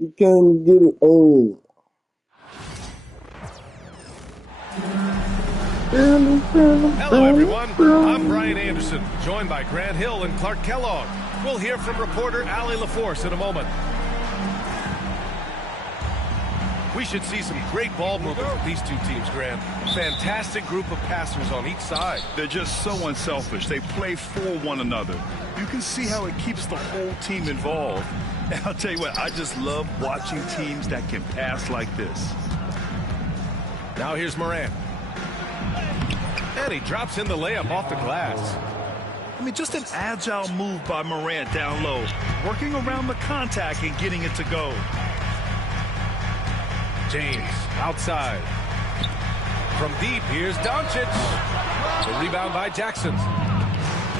You can't get it. Oh. Hello, everyone. I'm Brian Anderson, joined by Grant Hill and Clark Kellogg. We'll hear from reporter Allie LaForce in a moment. We should see some great ball movement with these two teams, Grant. Fantastic group of passers on each side. They're just so unselfish. They play for one another. You can see how it keeps the whole team involved. And I'll tell you what, I just love watching teams that can pass like this. Now here's Morant. And he drops in the layup off the glass. I mean, just an agile move by Morant down low, working around the contact and getting it to go. James outside. From deep, here's Doncic. The rebound by Jackson.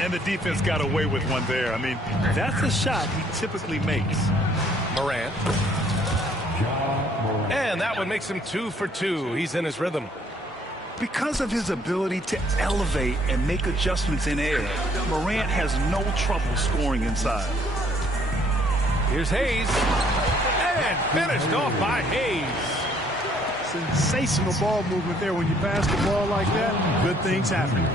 And the defense got away with one there. I mean, that's a shot he typically makes. Morant. And that one makes him 2 for 2. He's in his rhythm. Because of his ability to elevate and make adjustments in air, Morant has no trouble scoring inside. Here's Hayes. And finished off by Hayes. Sensational ball movement there. When you pass the ball like that, good things happen.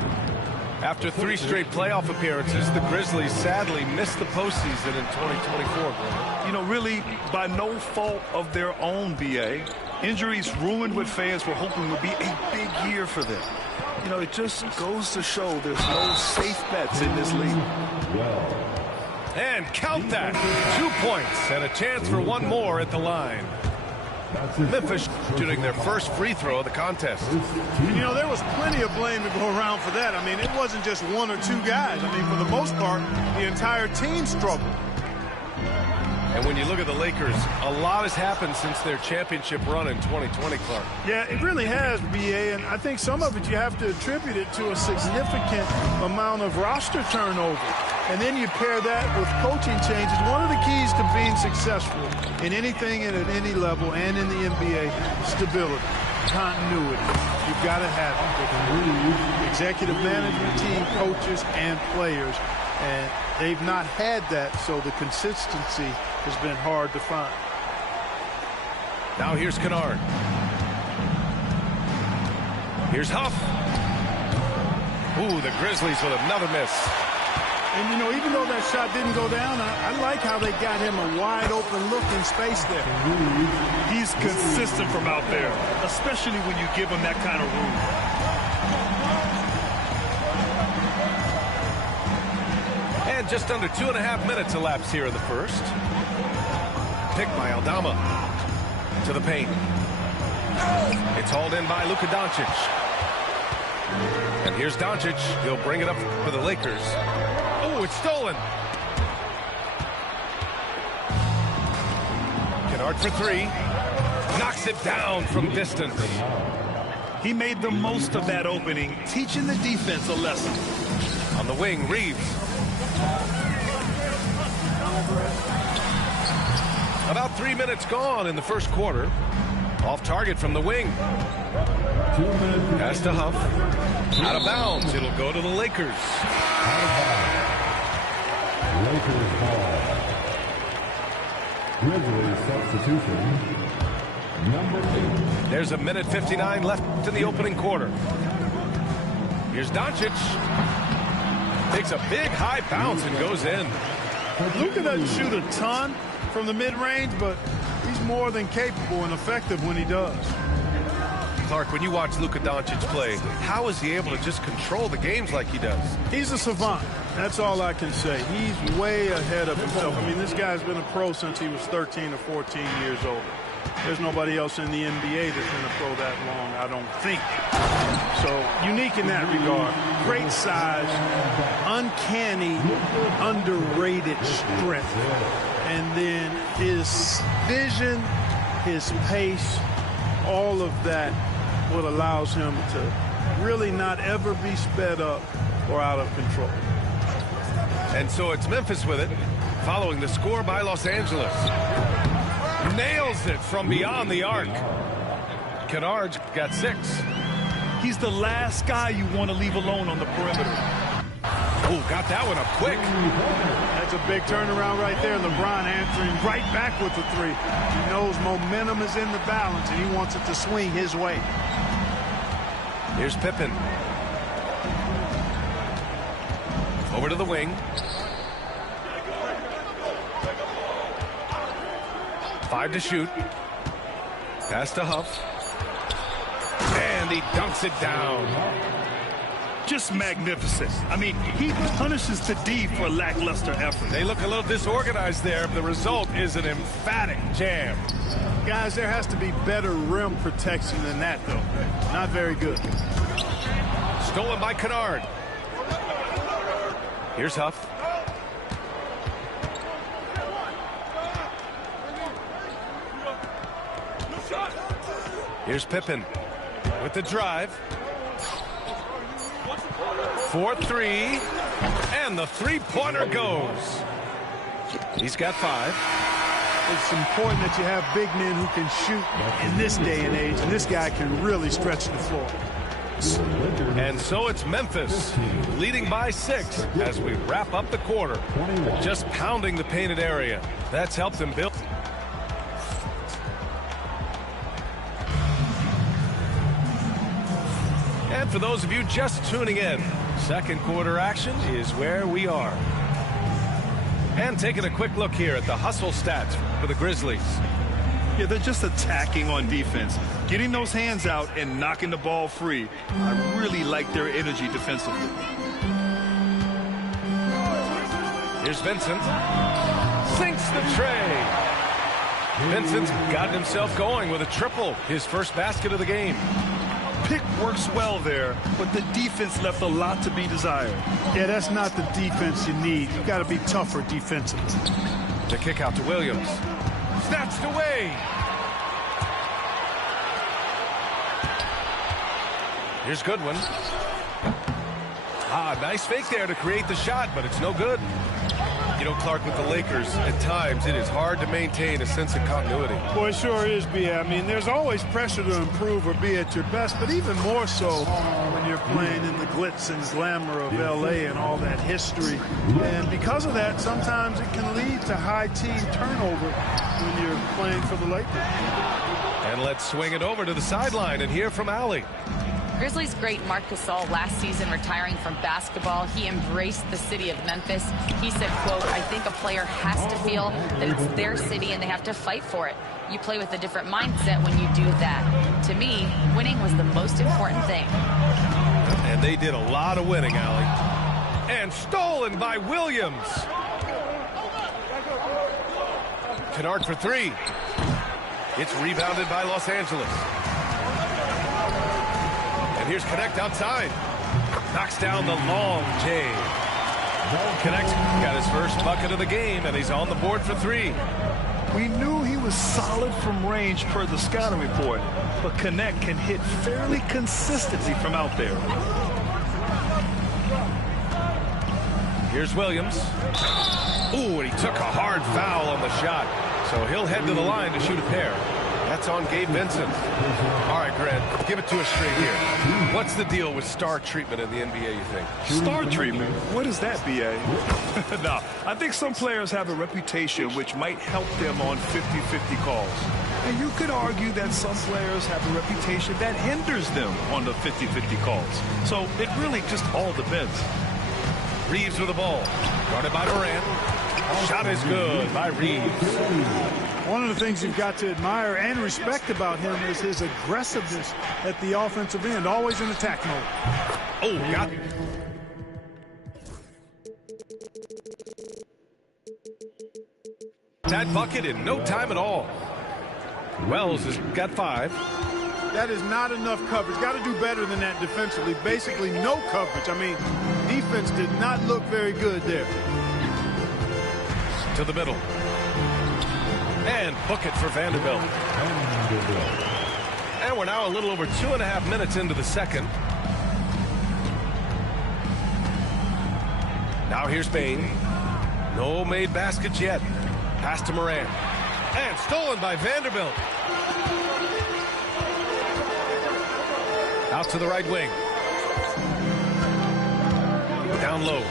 After 3 straight playoff appearances, the Grizzlies sadly missed the postseason in 2024. You know, really, by no fault of their own, B.A. Injuries ruined what fans were hoping would be a big year for them. You know, it just goes to show there's no safe bets in this league. And count that. 2 points and a chance for one more at the line. Memphis shooting their first free throw of the contest. And, you know, there was plenty of blame to go around for that. I mean, it wasn't just 1 or 2 guys. I mean, for the most part, the entire team struggled. And when you look at the Lakers, a lot has happened since their championship run in 2020, Clark. Yeah, it really has, B.A., and I think some of it you have to attribute it to a significant amount of roster turnover. And then you pair that with coaching changes. One of the keys to being successful in anything and at any level and in the NBA, stability, continuity. You've got to have it. Executive management team, coaches, and players. And they've not had that, so the consistency has been hard to find. Now here's Kennard. Here's Huff. Ooh, the Grizzlies with another miss. And, you know, even though that shot didn't go down, I like how they got him a wide-open look in space there. He's consistent from out there, especially when you give him that kind of room. And just under 2.5 minutes elapsed here in the first. Picked by Aldama. To the paint. It's hauled in by Luka Doncic. And here's Doncic. He'll bring it up for the Lakers. Oh, it's stolen. Kennard for 3. Knocks it down from distance. He made the most of that opening, teaching the defense a lesson. On the wing, Reeves. About 3 minutes gone in the first quarter. Off target from the wing. Pass to Huff. Out of bounds. It'll go to the Lakers. Lakers ball. Grizzlies substitution. Number 8. There's a minute 59 left in the opening quarter. Here's Doncic. Takes a big high bounce and goes in. Luka doesn't shoot a ton from the mid-range, but he's more than capable and effective when he does. Clark, when you watch Luka Doncic play, how is he able to just control the games like he does? He's a savant. That's all I can say. He's way ahead of himself. I mean, this guy's been a pro since he was 13 or 14 years old. There's nobody else in the NBA that's been a pro that long, I don't think. So, unique in that regard. Great size, uncanny, underrated strength. And then his vision, his pace, all of that what allows him to really not ever be sped up or out of control. And so it's Memphis with it, following the score by Los Angeles. Nails it from beyond the arc. Kennard's got 6. He's the last guy you want to leave alone on the perimeter. Ooh, Oh, got that one up quick. That's a big turnaround right there. LeBron answering right back with the three. He knows momentum is in the balance, and he wants it to swing his way. Here's Pippen. Over to the wing. 5 to shoot. Pass to Huff. And he dunks it down. Just magnificent. I mean, he punishes the D for lackluster effort. They look a little disorganized there, but the result is an emphatic jam. Guys, there has to be better rim protection than that, though. Not very good. Stolen by Kennard. Here's Huff. Here's Pippen with the drive. 4-3. And the three-pointer goes. He's got 5. It's important that you have big men who can shoot in this day and age, and this guy can really stretch the floor. And so it's Memphis leading by 6 as we wrap up the quarter. Just pounding the painted area. That's helped them build. And for those of you just tuning in, second quarter action is where we are. And taking a quick look here at the hustle stats for the Grizzlies. Yeah, they're just attacking on defense, getting those hands out and knocking the ball free. I really like their energy defensively. Here's Vincent. Sinks the tray. Vincent's got himself going with a triple, his first basket of the game. Pick works well there, but the defense left a lot to be desired. Yeah, that's not the defense you need. You've got to be tougher defensively. The kick out to Williams. Snatched away. Here's Goodwin. Nice fake there to create the shot, but it's no good. You know, Clark, with the Lakers, at times it is hard to maintain a sense of continuity. Boy, it sure is, B.A. I mean, there's always pressure to improve or be at your best, but even more so when you're playing in the glitz and glamour of L.A. and all that history. And because of that, sometimes it can lead to high team turnover when you're playing for the Lakers. And let's swing it over to the sideline and hear from Allie. Grizzlies great Marc Gasol last season retiring from basketball. He embraced the city of Memphis. He said, quote, I think a player has to feel that it's their city and they have to fight for it. You play with a different mindset when you do that. To me, winning was the most important thing. And they did a lot of winning, Allie. And stolen by Williams. Kennard for 3. It's rebounded by Los Angeles. And here's Connect outside. Knocks down the long J. Connect got his first bucket of the game, and he's on the board for 3. We knew he was solid from range per the scouting report, but Connect can hit fairly consistently from out there. Here's Williams. Ooh, and he took a hard foul on the shot, so he'll head to the line to shoot a pair. That's on Gabe Vincent. All right, Grant, give it to us straight here. What's the deal with star treatment in the NBA, you think? Star treatment? What is that, B.A.? No, I think some players have a reputation which might help them on 50-50 calls. And you could argue that some players have a reputation that hinders them on the 50-50 calls. So it really just all depends. Reeves with the ball. Guarded by Morant. Shot is good by Reeves. One of the things you've got to admire and respect about him is his aggressiveness at the offensive end, always in attack mode. Oh, got it. That bucket in no time at all. Wells has got 5. That is not enough coverage. Got to do better than that defensively. Basically no coverage. I mean, defense did not look very good there. To the middle. And book it for Vanderbilt. And we're now a little over 2.5 minutes into the second. Now here's Bane. No made baskets yet. Pass to Morant. And stolen by Vanderbilt. Out to the right wing. Down down low.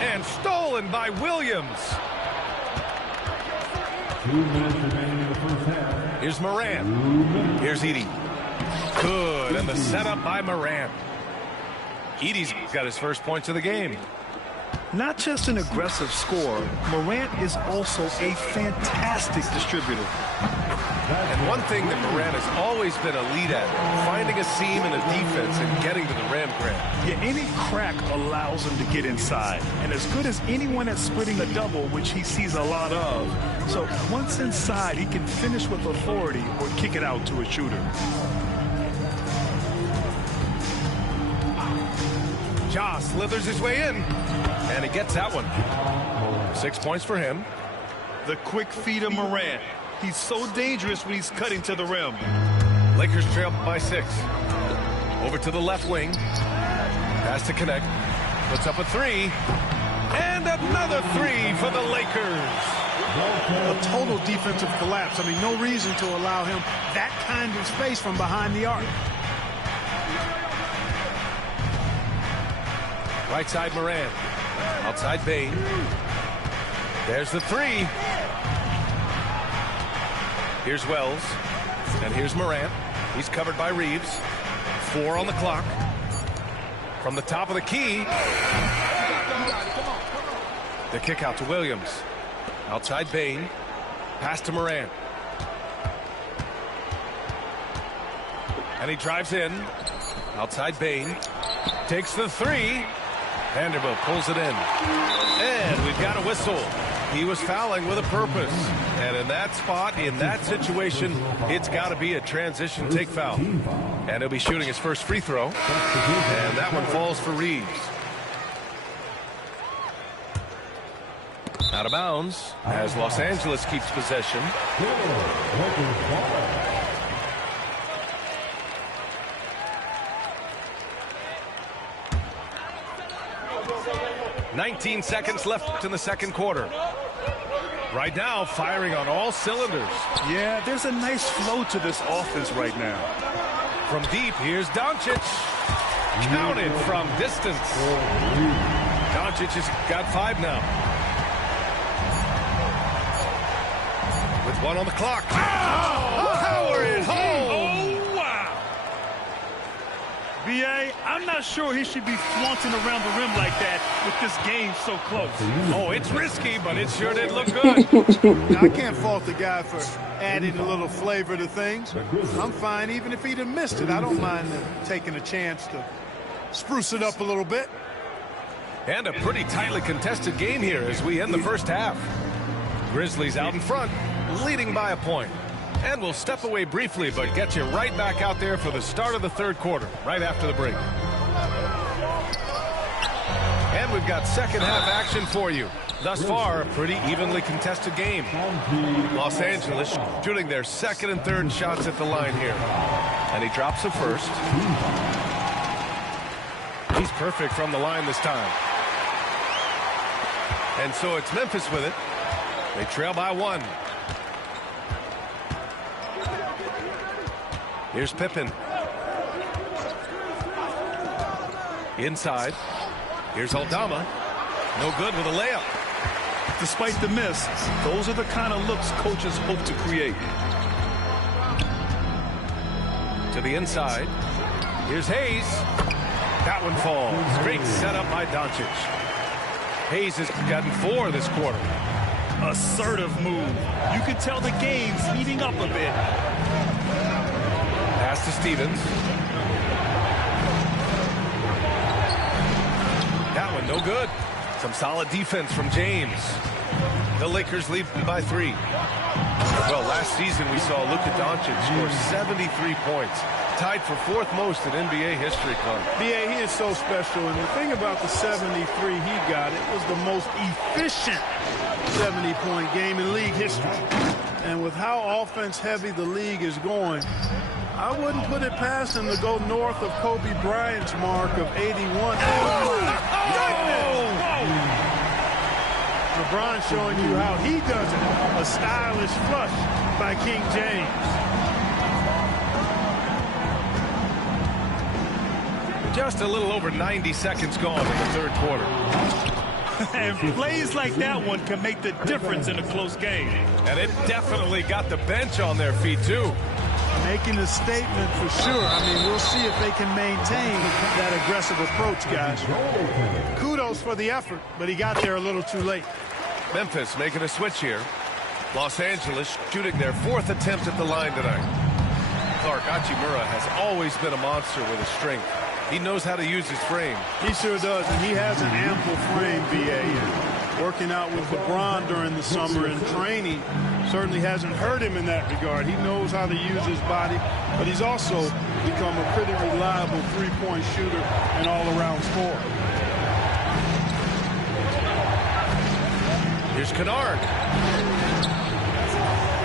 And stolen by Williams. 2 minutes remaining in the first half. Here's Morant. Here's Edey. Good, and the setup by Morant. Edey's got his first points of the game. Not just an aggressive scorer, Morant is also a fantastic distributor. And one thing that Morant has always been elite at, finding a seam in a defense and getting to the rim, Grant. Yeah, any crack allows him to get inside. And as good as anyone at splitting a double, which he sees a lot of. So once inside, he can finish with authority or kick it out to a shooter. Ja slithers his way in, and he gets that one. 6 points for him. The quick feet of Morant. He's so dangerous when he's cutting to the rim. Lakers trail by 6. Over to the left wing. Pass to connect. Puts up a 3. And another 3 for the Lakers. A total defensive collapse. I mean, no reason to allow him that kind of space from behind the arc. Right side Morant. Outside Bane. There's the 3. Here's Wells. And here's Morant. He's covered by Reeves. 4 on the clock. From the top of the key. The kick out to Williams. Outside Bane. Pass to Morant. And he drives in. Outside Bane. Takes the 3. Vanderbilt pulls it in. And we've got a whistle. He was fouling with a purpose. And in that spot, in that situation, it's got to be a transition take foul. And he'll be shooting his first free throw. And that one falls for Reeves. Out of bounds as Los Angeles keeps possession. 19 seconds left in the second quarter. Right now, firing on all cylinders. Yeah, there's a nice flow to this offense right now. From deep, here's Doncic. Counted from distance. Doncic has got 5 now. With 1 on the clock. Oh, Howard home. Oh, wow. B.A., I'm not sure he should be flaunting around the rim like that with this game so close. Oh, it's risky, but it sure did look good. Now, I can't fault the guy for adding a little flavor to things. I'm fine even if he'd have missed it. I don't mind taking a chance to spruce it up a little bit. And a pretty tightly contested game here as we end the first half. Grizzlies out in front, leading by a point. And we'll step away briefly, but get you right back out there for the start of the third quarter, right after the break. And we've got second half action for you. Thus far, a pretty evenly contested game. Los Angeles shooting their second and third shots at the line here. And he drops the first. He's perfect from the line this time. And so it's Memphis with it. They trail by 1. Here's Pippen. Inside. Here's Aldama. No good with a layup. Despite the miss, those are the kind of looks coaches hope to create. To the inside. Here's Hayes. That one falls. Great setup by Doncic. Hayes has gotten 4 this quarter. Assertive move. You can tell the game's heating up a bit. Pass to Stevens. That one no good. Some solid defense from James. The Lakers lead by 3. Well, last season we saw Luka Doncic score 73 points. Tied for 4th most in NBA history, Clark. B.A., he is so special, and the thing about the 73 he got, it was the most efficient 70-point game in league history. And with how offense-heavy the league is going, I wouldn't put it past him to go north of Kobe Bryant's mark of 81. LeBron showing you how he does it. A stylish flush by King James. Just a little over 90 seconds gone in the third quarter. And plays like that one can make the difference in a close game. And it definitely got the bench on their feet, too. Making a statement for sure. I mean, we'll see if they can maintain that aggressive approach, guys. Kudos for the effort, but he got there a little too late. Memphis making a switch here. Los Angeles shooting their 4th attempt at the line tonight. Clark Hachimura has always been a monster with his strength. He knows how to use his frame. He sure does, and he has an ample frame, B.A. And working out with LeBron during the summer and training certainly hasn't hurt him in that regard. He knows how to use his body, but he's also become a pretty reliable three-point shooter and all-around scorer. Here's Kennard.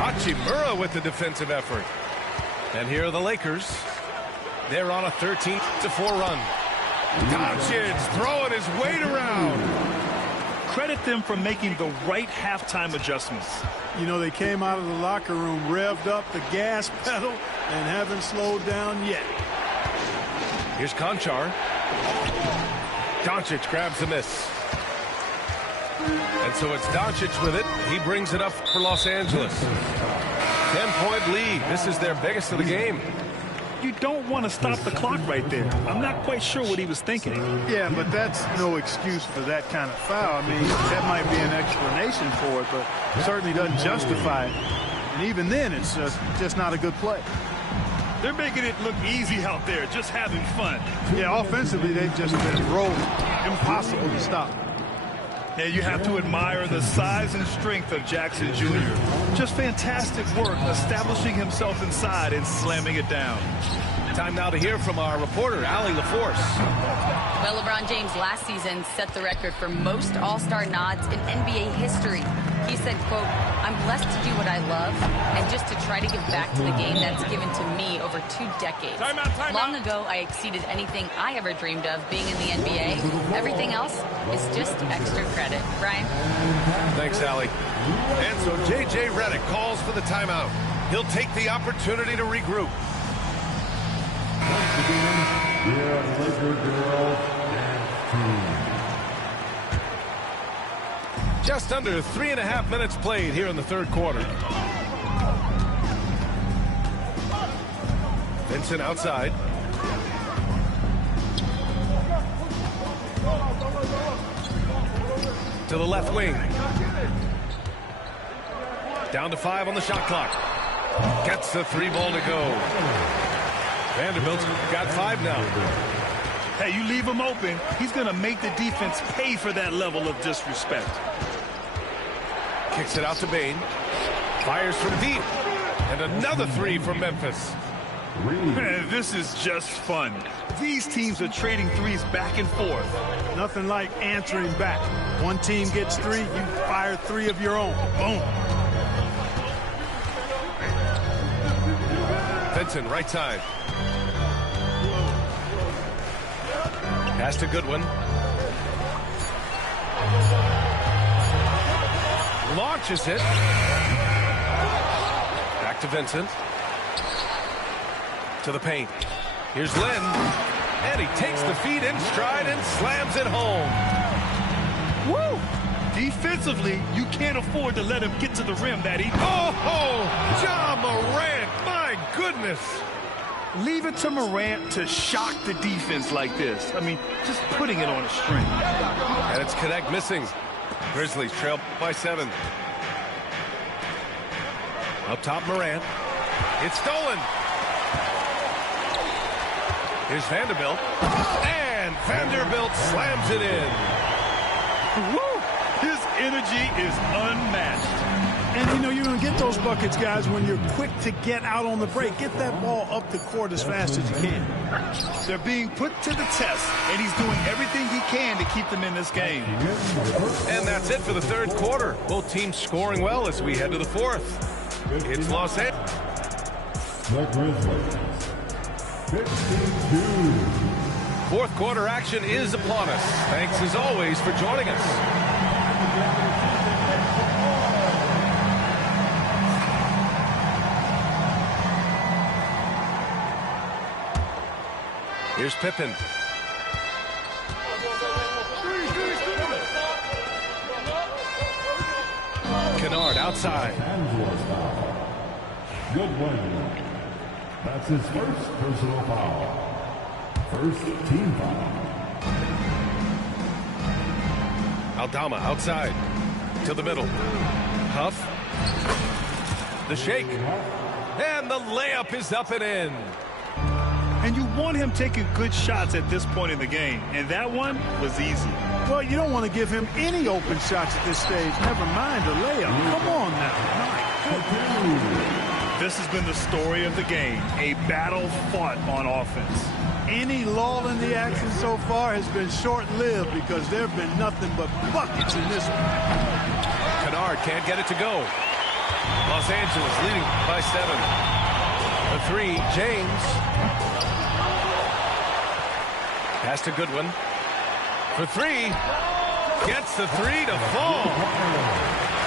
Hachimura with the defensive effort. And here are the Lakers. They're on a 13-4 run. Doncic throwing his weight around. Credit them for making the right halftime adjustments. You know, they came out of the locker room, revved up the gas pedal, and haven't slowed down yet. Here's Conchar. Doncic grabs the miss. And so it's Doncic with it. He brings it up for Los Angeles. 10-point lead. This is their biggest of the game. You don't want to stop the clock right there. I'm not quite sure what he was thinking. Yeah, but that's no excuse for that kind of foul. I mean, that might be an explanation for it, but it certainly doesn't justify it. And even then, it's just not a good play. They're making it look easy out there, just having fun. Yeah, offensively, they've just been rolling. Impossible to stop. Yeah, you have to admire the size and strength of Jackson Jr. Just fantastic work establishing himself inside and slamming it down. Time now to hear from our reporter, Allie LaForce. Well, LeBron James last season set the record for most All-Star nods in NBA history. He said, quote, "I'm blessed to do what I love and just to try to give back to the game that's given to me over 2 decades. Long ago, I exceeded anything I ever dreamed of being in the NBA. Everything else is just extra credit." Brian? Thanks, Allie. And so J.J. Redick calls for the timeout. He'll take the opportunity to regroup. Just under 3.5 minutes played here in the third quarter. Vincent outside. To the left wing. Down to 5 on the shot clock. Gets the 3 ball to go. Vanderbilt's got 5 now. Hey, you leave him open, he's going to make the defense pay for that level of disrespect. Kicks it out to Bane. Fires from deep. And another 3 from Memphis. Man, this is just fun. These teams are trading threes back and forth. Nothing like answering back. One team gets 3, you fire 3 of your own. Boom. Vincent, right side. Pass to Goodwin. Launches it. Back to Vincent. To the paint. Here's Len. And he takes the feed in stride and slams it home. Woo! Defensively, you can't afford to let him get to the rim that easy. Oh, Ja Morant. My goodness. Leave it to Morant to shock the defense like this. I mean, just putting it on a string. And it's Connect missing. Grizzlies trail by 7. Up top, Morant. It's stolen. Here's Vanderbilt. And Vanderbilt slams it in. Woo! His energy is unmatched. And, you know, you're going to get those buckets, guys, when you're quick to get out on the break. Get that ball up the court as fast as you can. They're being put to the test, and he's doing everything he can to keep them in this game. And that's it for the third quarter. Both teams scoring well as we head to the fourth. It's Los Angeles. The Grizzlies, 52. Fourth quarter action is upon us. Thanks as always for joining us. Here's Pippen. Outside. Angeles foul. Goodwin. That's his first personal foul. First team foul. Aldama outside to the middle. Huff. The shake. And the layup is up and in. And you want him taking good shots at this point in the game. And that one was easy. Well, you don't want to give him any open shots at this stage. Never mind a layup. Come on now. My goodness. This has been the story of the game. A battle fought on offense. Any lull in the action so far has been short-lived because there have been nothing but buckets in this one. Kennard can't get it to go. Los Angeles leading by 7. The 3, James. Pass to Goodwin. For 3. Gets the 3 to fall.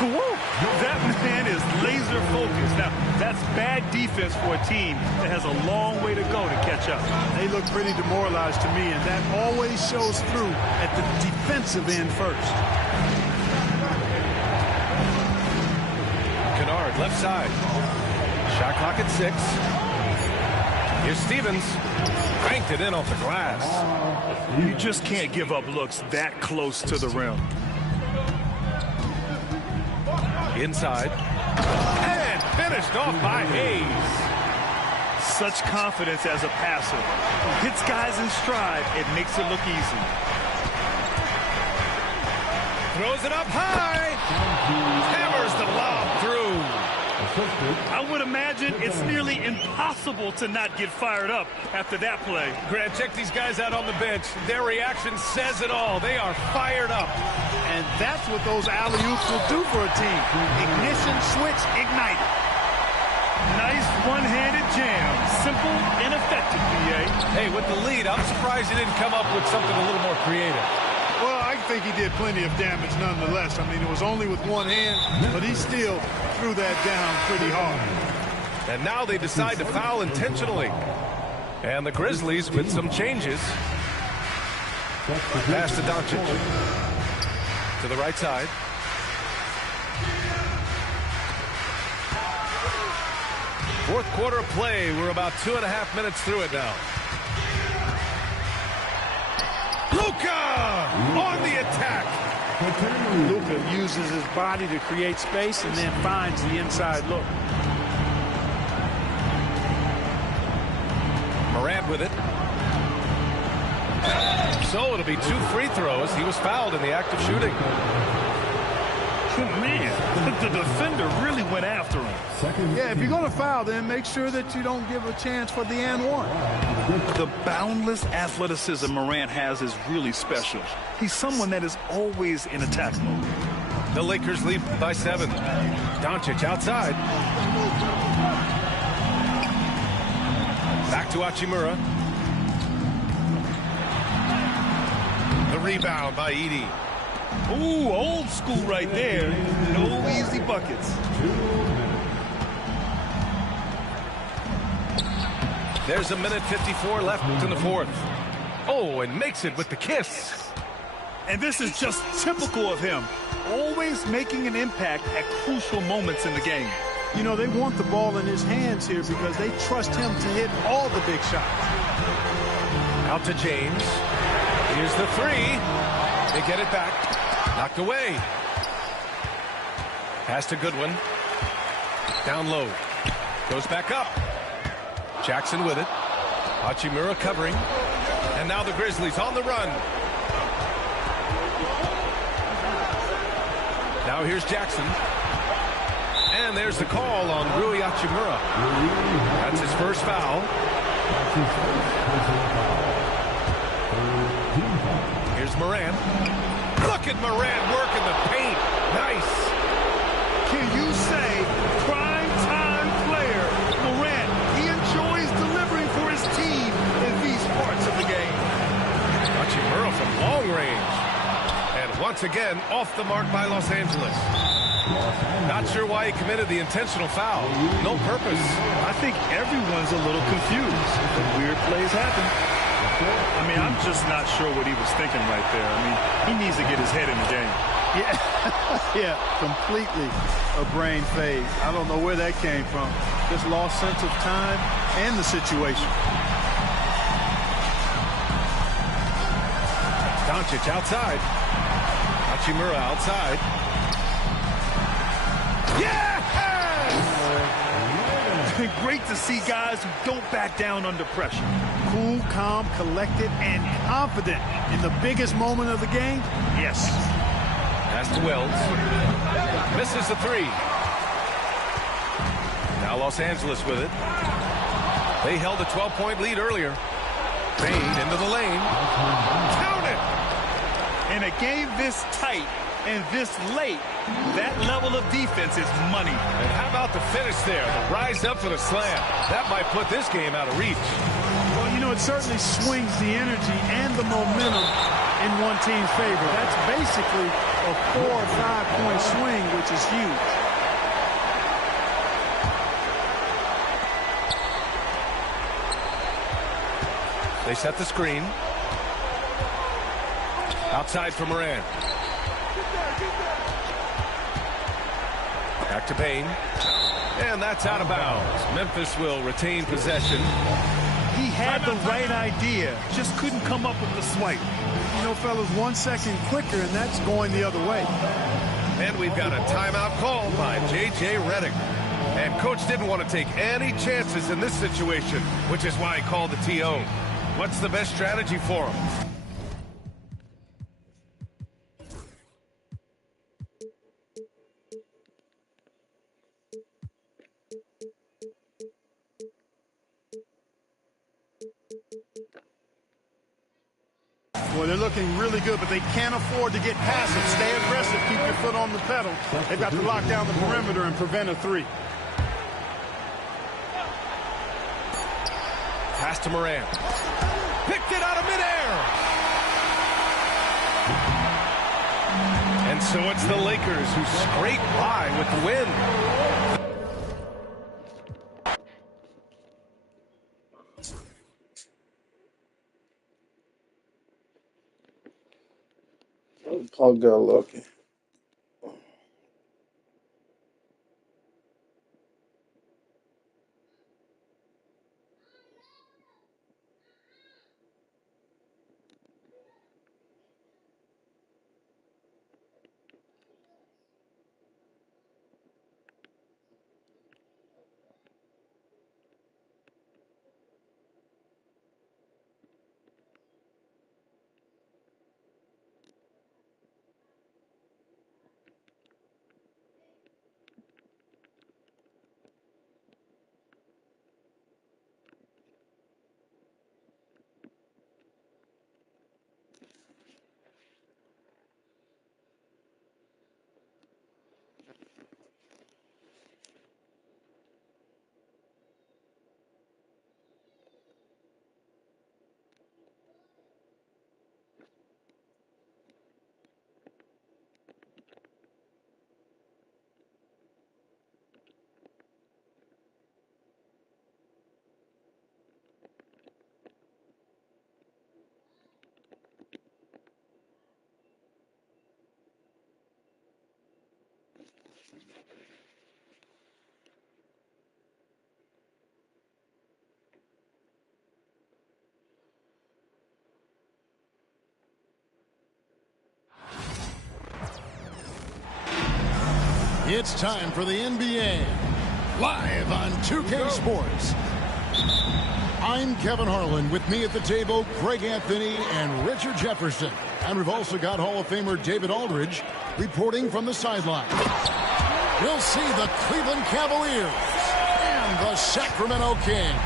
Woo! That man is laser focused. Now, that's bad defense for a team that has a long way to go to catch up. They look pretty demoralized to me, and that always shows through at the defensive end first. Kennard left side. Shot clock at 6. Here's Stevens. Banked it in off the glass. You just can't give up looks that close to the rim. Inside. And finished off by Hayes. Such confidence as a passer. Hits guys in stride. It makes it look easy. Throws it up high. Hammers the lob through. I would imagine it's nearly impossible to not get fired up after that play. Grant, check these guys out on the bench. Their reaction says it all. They are fired up. And that's what those alley-oops will do for a team. Ignition, switch, ignite. Nice one-handed jam. Simple and effective, B.A. Hey, with the lead, I'm surprised he didn't come up with something a little more creative. Well, I think he did plenty of damage nonetheless. I mean, it was only with one hand, but he still threw that down pretty hard. And now they decide to foul intentionally. And the Grizzlies with some changes. Pass to Doncic. To the right side. Fourth quarter of play. We're about 2.5 minutes through it now. Luka on the attack. Luka uses his body to create space and then finds the inside look. Morant with it. So it'll be 2 free throws. He was fouled in the act of shooting. Man, the defender really went after him. Yeah, if you're going to foul, then make sure that you don't give a chance for the and one. The boundless athleticism Morant has is really special. He's someone that is always in attack mode. The Lakers lead by 7. Doncic outside. Back to Hachimura. The rebound by Edey. Ooh, old school right there. No easy buckets. There's 1:54 left in the fourth. Oh, and makes it with the kiss. And this is just typical of him. Always making an impact at crucial moments in the game. You know, they want the ball in his hands here because they trust him to hit all the big shots. Out to James. Here's the 3. They get it back. Knocked away. Pass to Goodwin. Down low. Goes back up. Jackson with it. Hachimura covering. And now the Grizzlies on the run. Now here's Jackson. And there's the call on Rui Hachimura. That's his first foul. Here's Morant. Look at Morant working the paint. Nice. Can you say prime time player Morant? He enjoys delivering for his team in these parts of the game. Hachimura from long range. And once again, off the mark by Los Angeles. Not sure why he committed the intentional foul. No purpose. I think everyone's a little confused. Weird plays happen. I mean, I'm just not sure what he was thinking right there. I mean, he needs to get his head in the game. Yeah, yeah, completely a brain fade. I don't know where that came from. Just lost sense of time and the situation. Doncic outside. Hachimura outside. Yeah! Great to see guys who don't back down under pressure. Cool, calm, collected, and confident in the biggest moment of the game. Yes. Pass to Wells. Misses the three. Now Los Angeles with it. They held a 12-point lead earlier. Fade into the lane. Count it! In a game this tight and this late, that level of defense is money. And how about the finish there? The rise up for the slam. That might put this game out of reach. Well, you know, it certainly swings the energy and the momentum in one team's favor. That's basically a 4 or 5 point swing, which is huge. They set the screen. Outside for Moran. Back to Payne. And that's out of bounds. Memphis will retain possession. He had the right idea, just couldn't come up with the swipe. You know, fellas, 1 second quicker, and that's going the other way. And we've got a timeout called by J.J. Redick. And coach didn't want to take any chances in this situation, which is why he called the TO. What's the best strategy for him? Well, they're looking really good, but they can't afford to get passive. Stay aggressive. Keep your foot on the pedal. They've got to lock down the perimeter and prevent a three. Pass to Moran. Picked it out of midair. And so it's the Lakers who scrape by with the win. Paul got lucky. It's time for the NBA, live on 2K Sports. I'm Kevin Harlan. With me at the table, Greg Anthony and Richard Jefferson. And we've also got Hall of Famer David Aldridge reporting from the sideline. We'll see the Cleveland Cavaliers and the Sacramento Kings.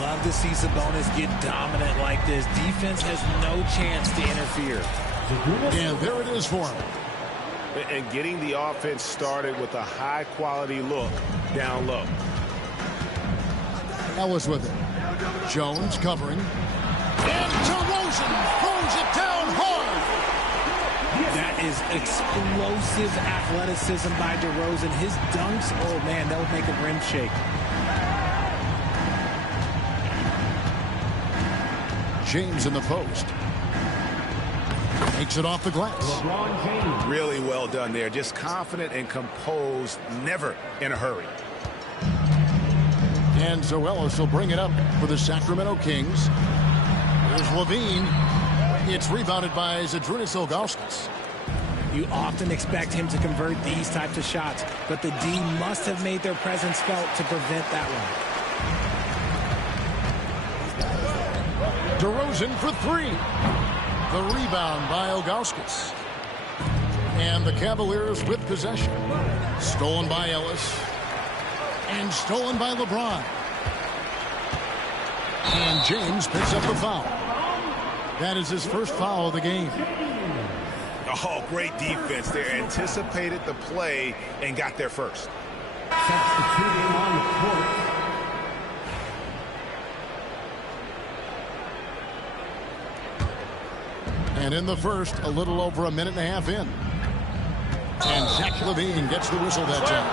Love to see Sabonis get dominant like this. Defense has no chance to interfere. And there it is for him. And getting the offense started with a high-quality look down low. Ellis with it. Jones covering. And DeRozan throws it down hard. That is explosive athleticism by DeRozan. His dunks, oh man, that would make a rim shake. James in the post. Takes it off the glass. Really well done there. Just confident and composed, never in a hurry. And so Ellis will bring it up for the Sacramento Kings. Here's Levine. It's rebounded by Zydrunas Ilgauskas. You often expect him to convert these types of shots, but the D must have made their presence felt to prevent that one. DeRozan for three. The rebound by Ilgauskas. And the Cavaliers with possession. Stolen by Ellis. And stolen by LeBron. And James picks up the foul. That is his first foul of the game. Oh, great defense there. Anticipated the play and got there first. Substituting on the court. And in the first, a little over a minute and a half in. And Zach LaVine gets the whistle that time.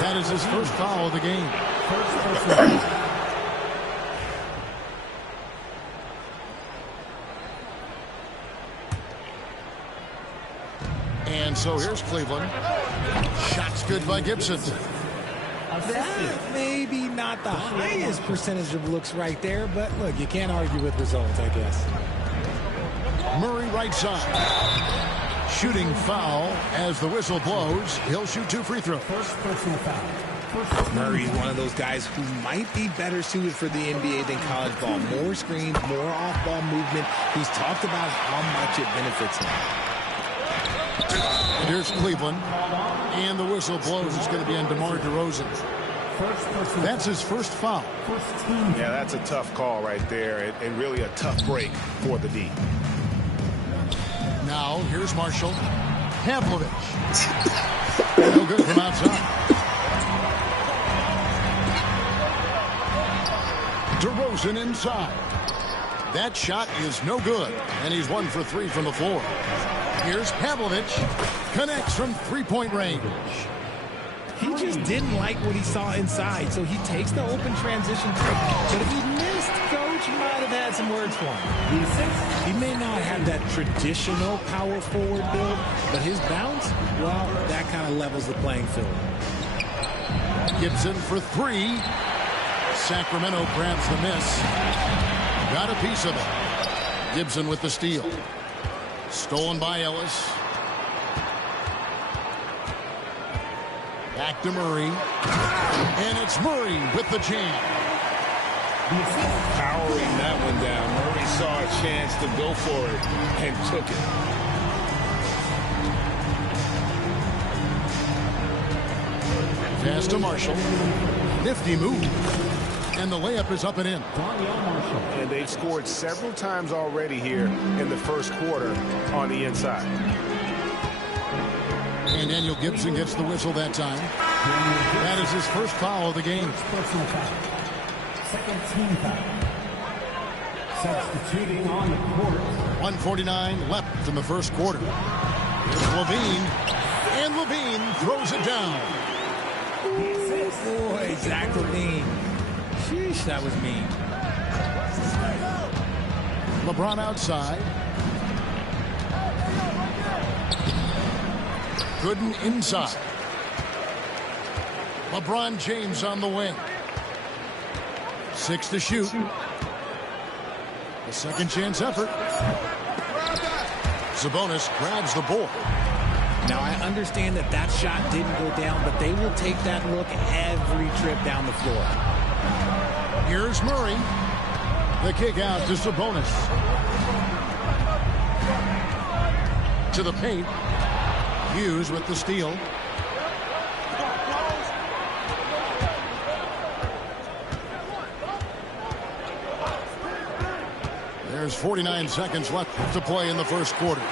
That is his first foul of the game. And so here's Cleveland. Shots good by Gibson. That maybe not the highest percentage of looks right there, but look, you can't argue with results, I guess. Murray right side. Shooting foul as the whistle blows. He'll shoot 2 free throws. First personal foul. Murray's one of those guys who might be better suited for the NBA than college ball. More screens, more off-ball movement. He's talked about how much it benefits him. And here's Cleveland. And the whistle blows. It's going to be on DeMar DeRozan. That's his first foul. Yeah, that's a tough call right there, and really a tough break for the D. Now, here's Marshall. Pavlovich. No good from outside. DeRozan inside. That shot is no good, and he's 1 for 3 from the floor. Here's Pavlovich. Connects from three-point range. He just didn't like what he saw inside, so he takes the open transition trick. But if he missed, Coach might have had some words for him. He may not have that traditional power forward build, but his bounce, well, that kind of levels the playing field. Gibson for 3. Sacramento grabs the miss. Got a piece of it. Gibson with the steal. Stolen by Ellis. Back to Murray. And it's Murray with the jam. Powering that one down. Murray saw a chance to go for it and took it. Pass to Marshall. Nifty move. And the layup is up and in. And they've scored several times already here in the first quarter on the inside. And Daniel Gibson gets the whistle that time. That is his first foul of the game. Personal foul. Second team foul. Substituting on the court. 1:49 left in the first quarter. Here's Levine. And Levine throws it down. Boy, Zach LaVine. Sheesh, that was mean. LeBron outside. Gooden inside. LeBron James on the wing. 6 to shoot. A second chance effort. Sabonis grabs the board. Now, I understand that that shot didn't go down, but they will take that look every trip down the floor. Here's Murray. The kick out to Sabonis. To the paint. Hughes with the steal. There's 49 seconds left to play in the first quarter.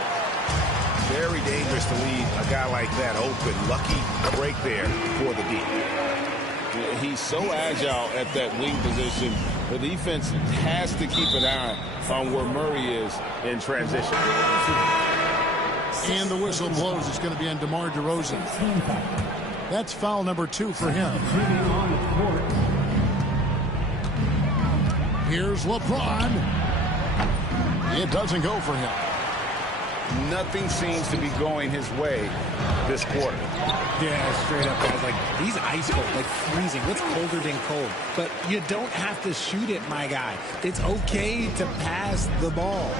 Very dangerous to leave a guy like that open. Lucky break there for the D. He's so agile at that wing position. The defense has to keep an eye on where Murray is in transition. And the whistle blows. It's going to be on DeMar DeRozan. That's foul number 2 for him. Here's LeBron. It doesn't go for him. nothing seems to be going his way this quarter. Yeah, straight up, guys. Like, he's ice cold, like freezing. What's colder than cold? But you don't have to shoot it, my guy. It's okay to pass the ball.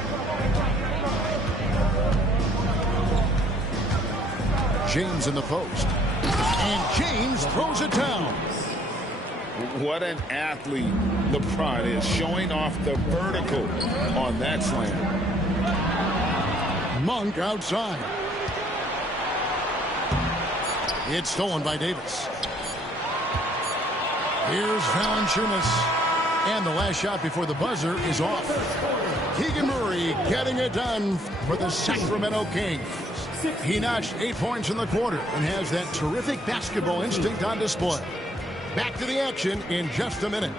James in the post. And James throws it down. What an athlete LeBron is, showing off the vertical on that slam. Monk outside. It's stolen by Davis. Here's Valanciunas. And the last shot before the buzzer is off. Keegan Murray getting it done for the Sacramento Kings. He notched 8 points in the quarter and has that terrific basketball instinct on display. Back to the action in just a minute.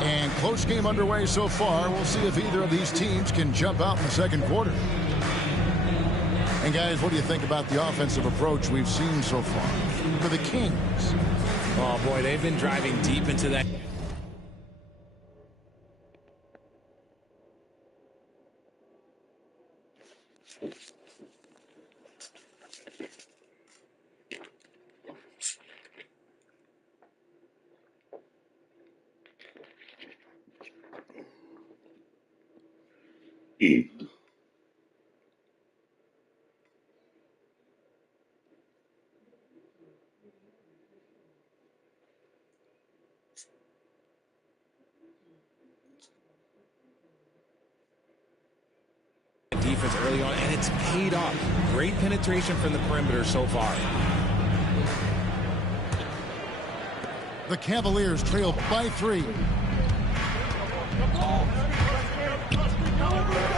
And close game underway so far. We'll see if either of these teams can jump out in the second quarter. And guys, what do you think about the offensive approach we've seen so far for the Kings? Oh boy, they've been driving deep into that. Defense early on, and it's paid off. Great penetration from the perimeter so far. The Cavaliers trail by 3.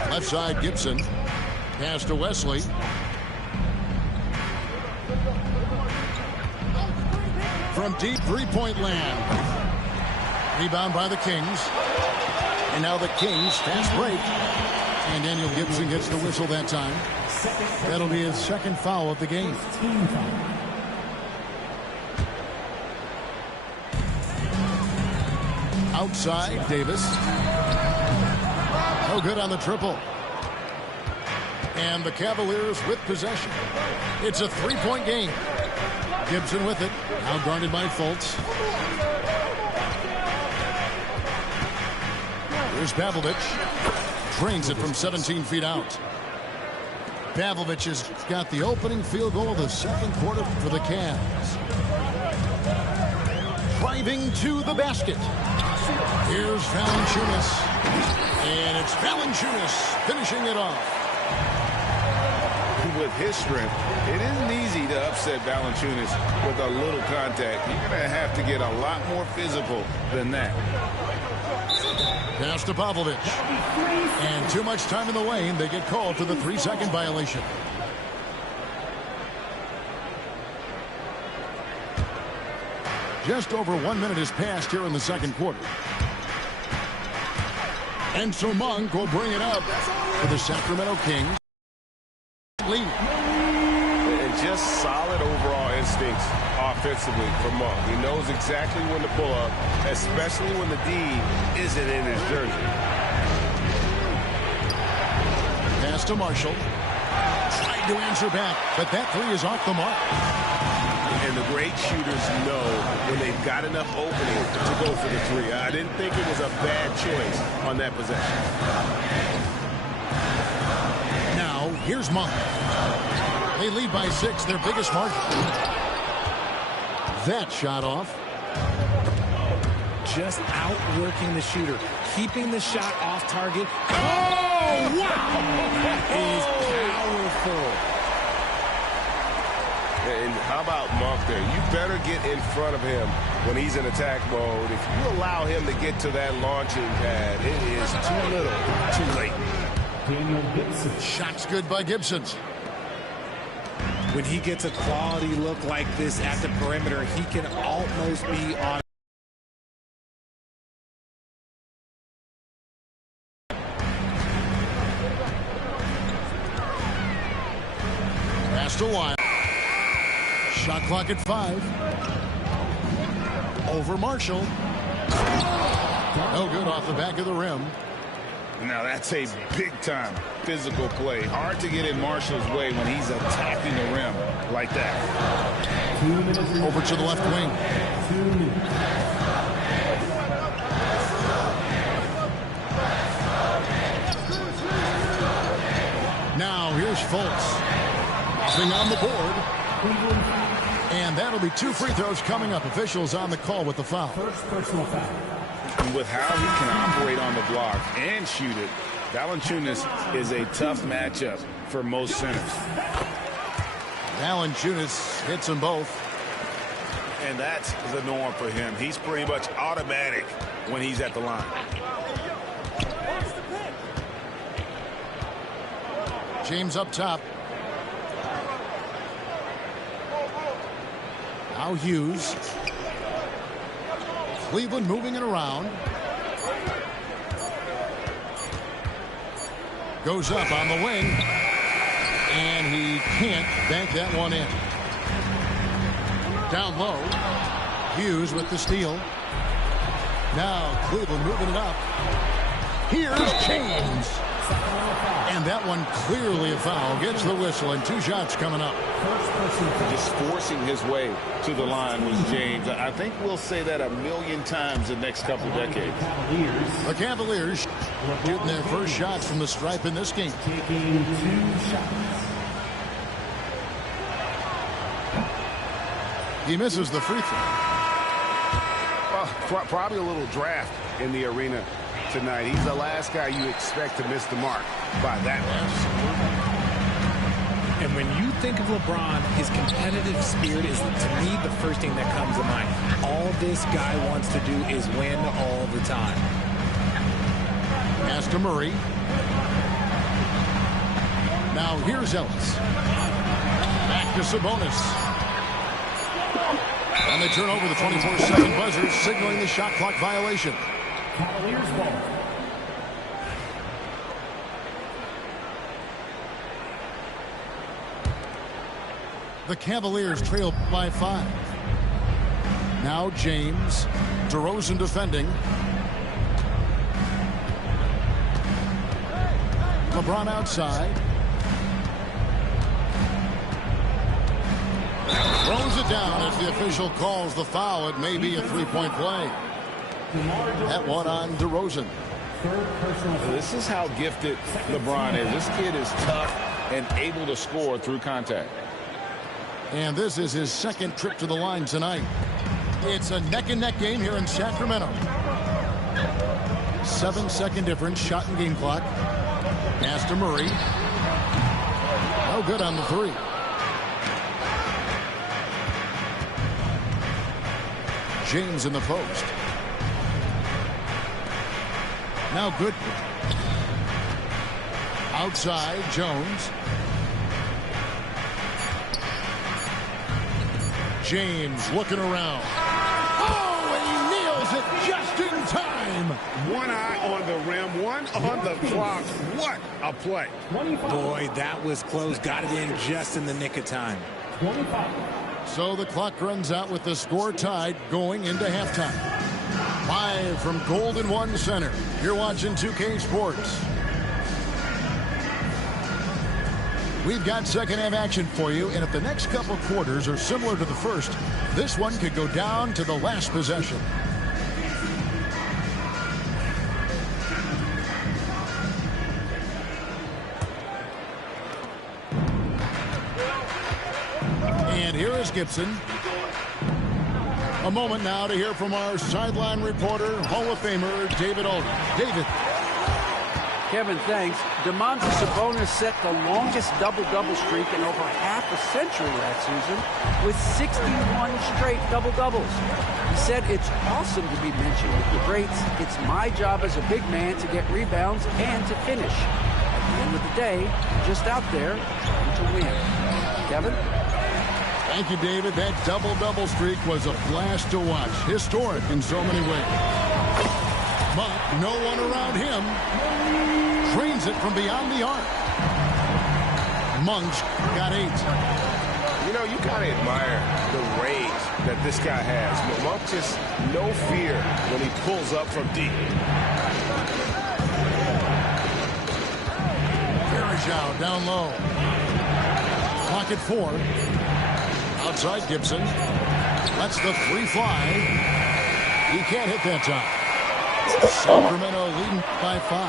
Left side, Gibson. Pass to Wesley. From deep three-point land. Rebound by the Kings. And now the Kings fast break. And Daniel Gibson gets the whistle that time. That'll be his second foul of the game. Outside, Davis. No good on the triple. And the Cavaliers with possession. It's a three-point game. Gibson with it. Now guarded by Fultz. Here's Pavlovich. Drains it from 17 feet out. Pavlovich has got the opening field goal of the second quarter for the Cavs. Driving to the basket. Here's Valanciunas. And it's Valanciunas finishing it off. With his strength, it isn't easy to upset Valanciunas with a little contact. You're going to have to get a lot more physical than that. Pass to Pavlovich. And too much time in the lane. They get called for the 3-second violation. Just over 1 minute has passed here in the second quarter. And so Monk will bring it up for the Sacramento Kings. Lead. And just solid overall instincts offensively from Monk. He knows exactly when to pull up, especially when the D isn't in his jersey. Pass to Marshall. Tried to answer back, but that three is off the mark. And the great shooters know when they've got enough opening to go for the three. I didn't think it was a bad choice on that possession. Now, here's Monk. They lead by 6, their biggest margin. That shot off. Just outworking the shooter, keeping the shot off target. Oh, wow! That is powerful. And how about Monk there? You better get in front of him when he's in attack mode. If you allow him to get to that launching pad, it is too little, too late. Daniel Gibson. Shot's good by Gibson. When he gets a quality look like this at the perimeter, he can almost be on. Pass to Wild. Shot clock at 5. Over Marshall. No good off the back of the rim. Now that's a big-time physical play. Hard to get in Marshall's way when he's attacking the rim like that. Over to the left wing. Now here's Fultz. Nothing on the board. And that'll be 2 free throws coming up. Officials on the call with the foul. First personal foul. And with how he can operate on the block and shoot it, Valanciunas is a tough matchup for most centers. Valanciunas hits them both. And that's the norm for him. He's pretty much automatic when he's at the line. James up top. Now Hughes. Cleveland moving it around. Goes up on the wing. And he can't bank that one in. Down low. Hughes with the steal. Now Cleveland moving it up. Here's James. And that one clearly a foul. Gets the whistle and 2 shots coming up. Just forcing his way to the line was James. I think we'll say that a million times the next couple decades. The Cavaliers getting their first shots from the stripe in this game. Taking 2 shots. He misses the free throw. Probably a little draft in the arena tonight. He's the last guy you expect to miss the mark by that much. And when you think of LeBron, his competitive spirit is, to me, the first thing that comes to mind. All this guy wants to do is win all the time. Pass to Murray. Now here's Ellis. Back to Sabonis. And they turn over the 24-second buzzer, signaling the shot clock violation. Cavaliers ball. The Cavaliers trail by 5. Now James. DeRozan defending. LeBron outside. Throws it down as the official calls the foul. It may be a 3-point play. That one on DeRozan. This is how gifted LeBron is. This kid is tough and able to score through contact. And this is his second trip to the line tonight. It's a neck-and-neck game here in Sacramento. 7-second difference, shot and game clock. Pass to Murray. No good on the 3. James in the post. Now good. Outside, Jones. James looking around. Oh, and he nails it just in time. One eye on the rim, one on the clock. What a play. Boy, that was close. Got it in just in the nick of time. 25. So the clock runs out with the score tied going into halftime. Live from Golden One Center, you're watching 2K Sports. We've got second half action for you, and if the next couple quarters are similar to the first, this one could go down to the last possession. And here is Gibson. A moment now to hear from our sideline reporter, Hall of Famer David Aldridge. David. Kevin, thanks. Domantas Sabonis set the longest double-double streak in over half a century last season with 61 straight double-doubles. He said it's awesome to be mentioned with the greats. It's my job as a big man to get rebounds and to finish. At the end of the day, just out there trying to win. Kevin? Thank you, David. That double-double streak was a blast to watch. Historic in so many ways. But no one around him drains it from beyond the arc. Monk got 8. You know, you got to admire the rage that this guy has. Monk just no fear when he pulls up from deep. Varejao down low. Clock at 4. Outside Gibson. Lets the 3 fly. He can't hit that time. Sacramento leading by 5.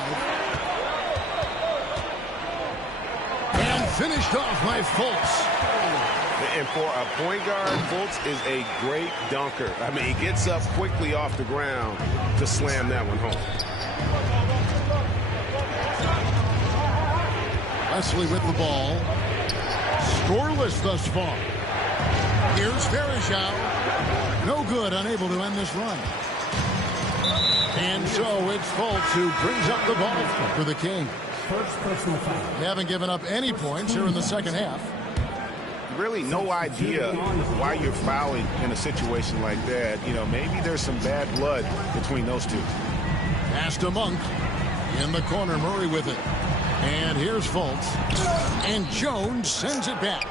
And finished off by Fultz. And for a point guard, Fultz is a great dunker. I mean, he gets up quickly off the ground to slam that one home. Wesley with the ball. Scoreless thus far. Here's Varejao. No good, unable to end this run. And so it's Fultz who brings up the ball for the Kings. First personal foul. They haven't given up any points here in the second half. Really no idea why you're fouling in a situation like that. You know, maybe there's some bad blood between those two. Pass to Monk. In the corner, Murray with it. And here's Fultz. And Jones sends it back.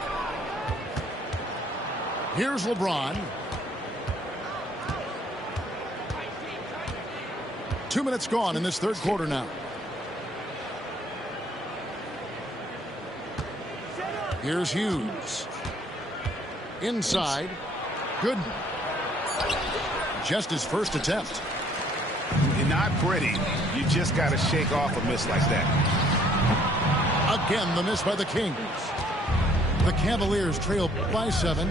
Here's LeBron. 2 minutes gone in this third quarter now. Here's Hughes. Inside. Good. Just his first attempt. Not pretty. You just got to shake off a miss like that. Again, the miss by the Kings. The Cavaliers trail by 7.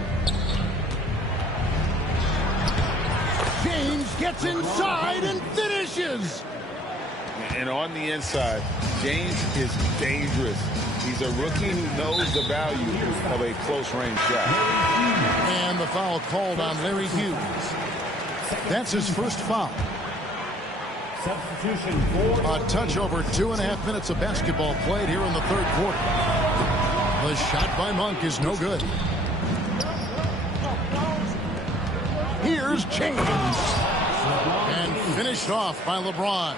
James gets inside and finishes. And on the inside, James is dangerous. He's a rookie who knows the value of a close-range shot. And the foul called on Larry Hughes. That's his first foul. Substitution for a touch over 2.5 minutes of basketball played here in the third quarter. The shot by Monk is no good. Here's James. And finished off by LeBron.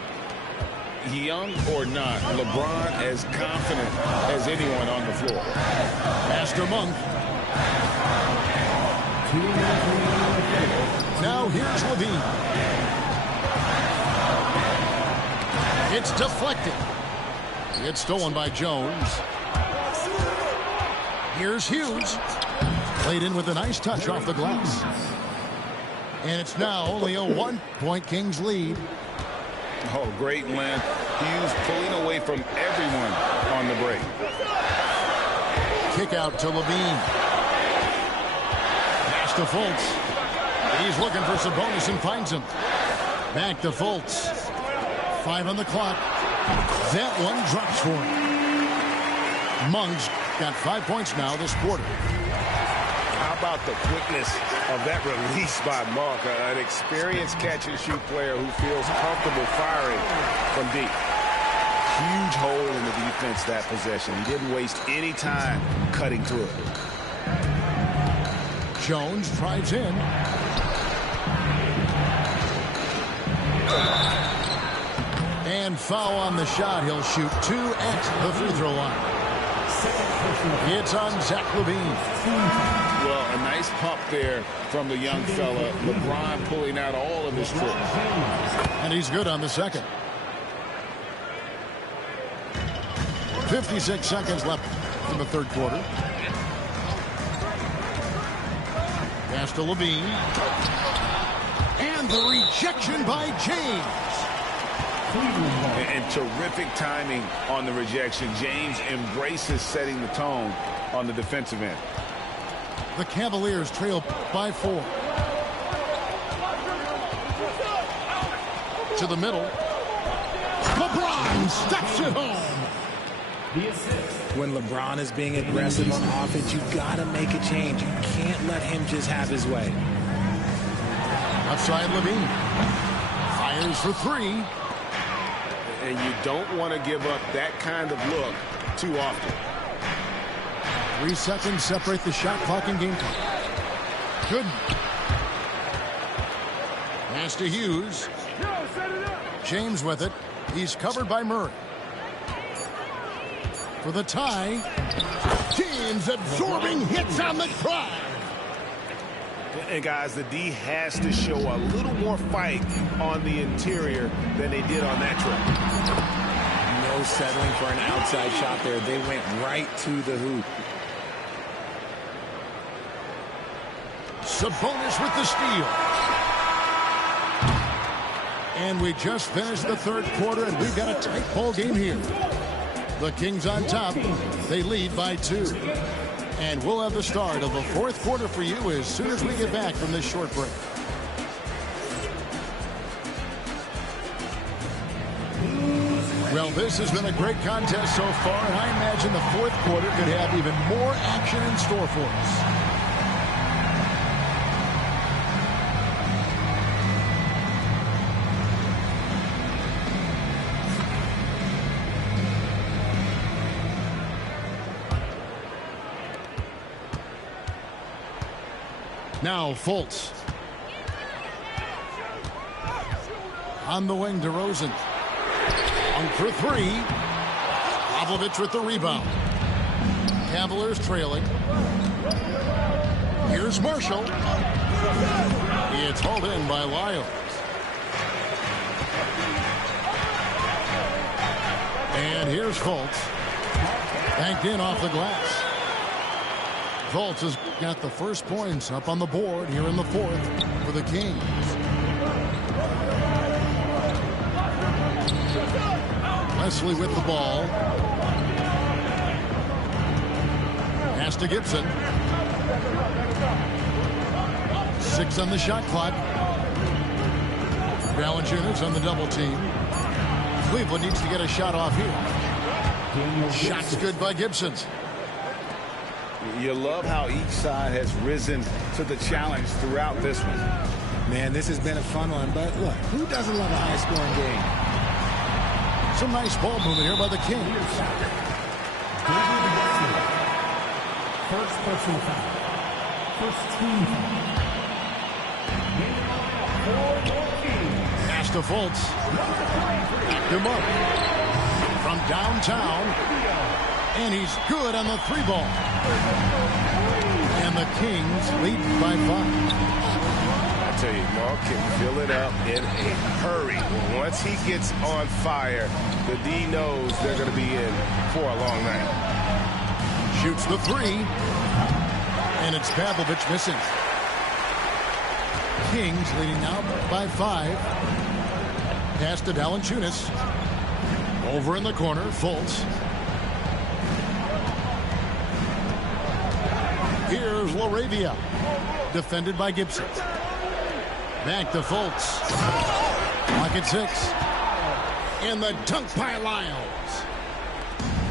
Young or not, LeBron as confident as anyone on the floor. Pass to Monk. Now here's Levine. It's deflected. It's stolen by Jones. Here's Hughes. Played in with a nice touch off the glass. And it's now only a 1-point Kings lead. Oh, great length. Hughes pulling away from everyone on the break. Kick out to Levine. Pass to Fultz. He's looking for Sabonis and finds him. Back to Fultz. 5 on the clock. That one drops for him. Monk's got 5 points now this quarter. How about the quickness of that release by Monk? An experienced catch-and-shoot player who feels comfortable firing from deep. Huge hole in the defense that possession. He didn't waste any time cutting through it. Jones drives in. And foul on the shot. He'll shoot 2 at the free throw line. It's on Zach LaVine. Well, a nice pump there from the young fella. LeBron pulling out all of his tricks. And he's good on the second. 56 seconds left in the third quarter. Pass to LaVine. And the rejection by James. And terrific timing on the rejection. James embraces setting the tone on the defensive end. The Cavaliers trail by 4. To the middle. LeBron steps it home. When LeBron is being aggressive on offense, you got to make a change. You can't let him just have his way. Outside LaVine. Fires for 3. And you don't want to give up that kind of look too often. 3 seconds separate the shot clock and game clock. Good. Pass to Hughes. James with it. He's covered by Murray. for the tie. Teams absorbing hits on the drive. And guys, the D has to show a little more fight on the interior than they did on that trip. No settling for an outside shot there. They went right to the hoop. Sabonis with the steal. And we just finished the third quarter, and we've got a tight ball game here. The Kings on top. They lead by 2. And we'll have the start of the fourth quarter for you as soon as we get back from this short break. Well, this has been a great contest so far, and I imagine the fourth quarter could have even more action in store for us. Now Fultz. On the wing, DeRozan. On for 3. Pavlovich with the rebound. Cavaliers trailing. Here's Marshall. It's hauled in by Lyles. And here's Fultz. Banked in off the glass. Fultz has got the first points up on the board here in the fourth for the Kings. Wesley with the ball. Pass to Gibson. 6 on the shot clock. Valanciunas on the double team. Cleveland needs to get a shot off here. Shot's good by Gibson. You love how each side has risen to the challenge throughout this one. Man, this has been a fun one, but look, who doesn't love a high-scoring game? Some nice ball movement here by the Kings. First personal foul. First team foul. Pass to Fultz. Backed him up. From downtown. And he's good on the 3-ball. And the Kings lead by 5. I tell you, Mark can fill it up in a hurry. Once he gets on fire, the D knows they're going to be in for a long night. Shoots the 3. And it's Pavlovich missing. Kings leading now by 5. Pass to Valanciunas. Over in the corner, Fultz. Here's Laravia. Defended by Gibson. Back to Fultz. Clock at 6. And the dunk by Lyles.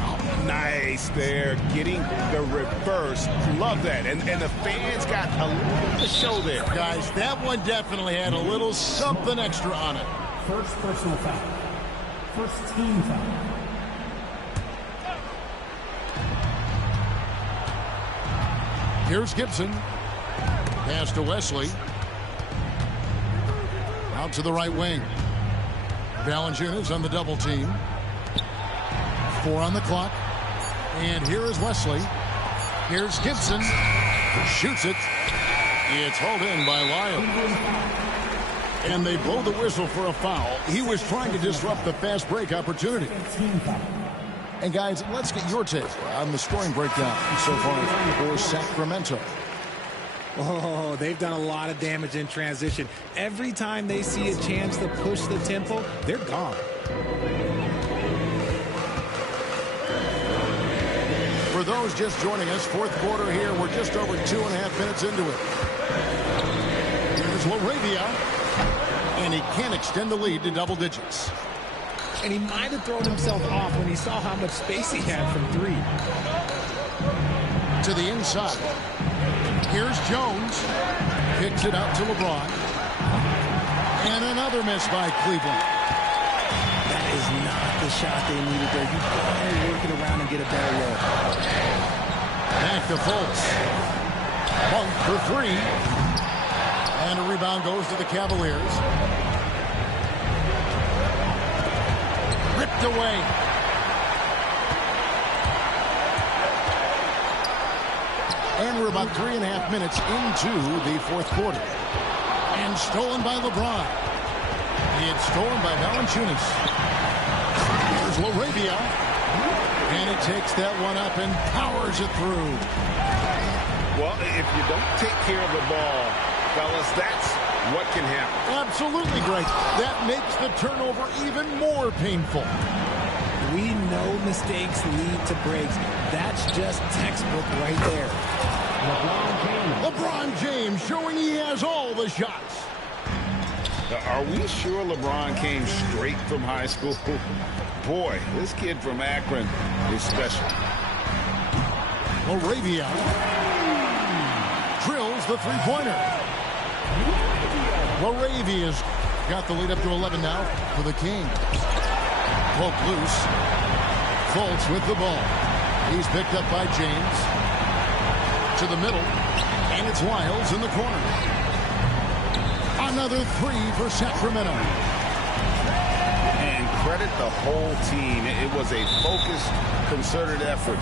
Oh, nice there. Getting the reverse. Love that. And the fans got a little show there. Guys, that one definitely had a little something extra on it. First personal foul. First team foul. Here's Gibson. Pass to Wesley. Out to the right wing. Valanciunas on the double team. 4 on the clock. And here is Wesley. Here's Gibson. Shoots it. It's hauled in by Lyles. And they blow the whistle for a foul. He was trying to disrupt the fast break opportunity. And guys, let's get your take on the scoring breakdown so far for Sacramento. Oh, they've done a lot of damage in transition. Every time they see a chance to push the tempo, they're gone. For those just joining us, fourth quarter here. We're just over 2.5 minutes into it. Here's Laravia. And he can't extend the lead to double digits. And he might have thrown himself off when he saw how much space he had from 3. To the inside. Here's Jones. Kicks it out to LeBron. And another miss by Cleveland. That is not the shot they needed there. You got to work it around and get a better look. Back to Fultz. Monk for 3. And a rebound goes to the Cavaliers. Ripped away. And we're about 3.5 minutes into the fourth quarter. And stolen by LeBron. It's stolen by Valanciunas. Here's LaRavia. And he takes that one up and powers it through. Well, if you don't take care of the ball, fellas, that's what can happen. Absolutely, Greg. That makes the turnover even more painful. We know mistakes lead to breaks. That's just textbook right there. LeBron James showing he has all the shots. Are we sure LeBron came straight from high school? Boy, this kid from Akron is special. LaRavia drills the three-pointer. LaRavia's got the lead up to 11 now for the Kings. Poke loose. Fultz with the ball. He's picked up by James. To the middle. And it's Lyles in the corner. Another three for Sacramento. And credit the whole team. It was a focused, concerted effort.